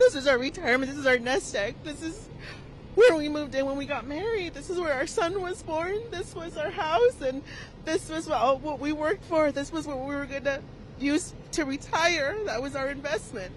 This is our retirement. This is our nest egg. This is where we moved in when we got married. This is where our son was born. This was our house, and this was what we worked for. This was what we were going to use to retire. That was our investment.